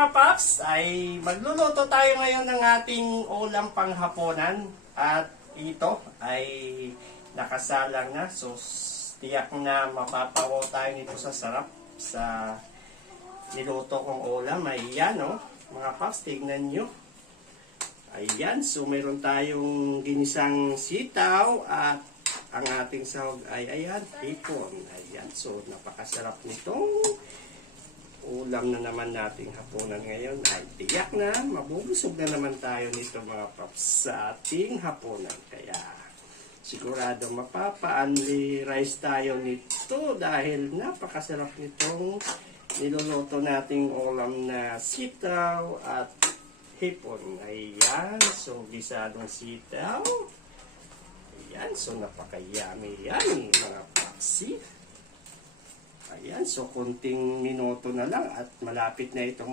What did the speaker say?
mga paps, ay magluluto tayo ngayon ng ating ulam panghaponan. At ito ay nakasalang na. So, tiyak na mapapawaw tayo nito sa sarap sa niluto kong ulam. Ayan, oh, mga paps, tignan nyo. Ayan, so mayroon tayong ginisang sitaw at ang ating sahog ay, ayan, hipon. Ayan, so napakasarap nitong ulam na naman nating hapunan ngayon. Ay tiyak na mabubusog na naman tayo nito mga paps sa ating hapunan. Kaya sigurado mapapa-only rice tayo nito dahil napakasarap nitong niluluto nating ulam na sitaw at hipon. Ayan, so gisadong sitaw. Ayan, so napaka-yummy yan mga papsi. Ayan, so kunting minuto na lang at malapit na itong